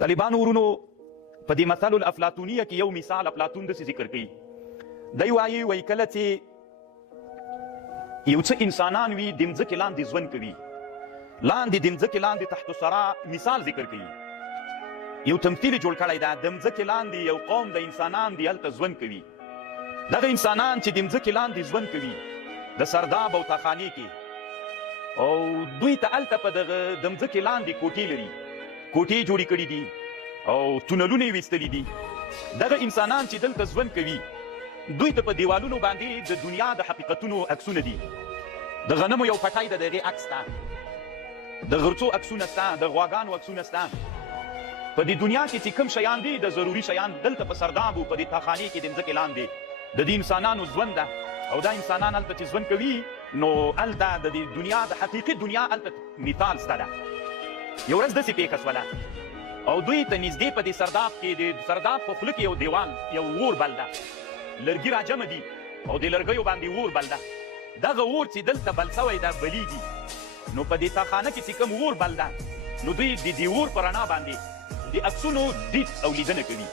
طالبانو ورونو په دې مثل الافلاطونیه کې یو مثال افلاطون داسې ذکر کوي. دی وایي کله چې یو څه انسانان وي د مځکې لاندې ژوند کوي، لاندې د مځکې لاندې تحت الثرا مثال ذکر کوي. یو تمثیل جوړ کړی ده، د مځکې لاندې یو قوم د انسانان دی هلته ژوند کوي. دغه انسانان چې د مځکې لاندې ژوند کوي د سرداب او تاخانې کې، او دوی ته هلته په دغه د مځکې لاندې کوټې لري، کوټې جوړې کړي دي او تونلونه یې ویستلي دي. دغه انسانان چې دلته ژوند کوي دوی ته په دیوالونو باندې د دنیا د حقیقتونو عکسونه دي. د غنمو یو پټی ده، د هغې عکس شته، د غرڅو عکسونه شته، د غواګانو عکسونه شته. په دې دنیا کې چې کوم شیان دي د ضروري شیان دلته په سردابو په دې تاخانې کې د مځکې لاندې د دې انسانانو ژوند ده. او دا انسانان هلته چې ژوند کوي نو هلته د دې دنیا د حقیقي دنیا هلته مثال شته ده. یو ورځ داسې پیښه شوله او دوی ته نږدې په دې سرداب کې د سرداب په خوله کې یو دیوال یو اور بل ده، لرګي راجمع دي او د لرګیو باندې اور بل ده. دغه اور چې دلته بل شوی ده بلیږي، نو په دې تاخانه کې چې کوم اور بل ده نو دوی د دې اور په رڼا باندې د عکسونو دید او لیدنه کوي.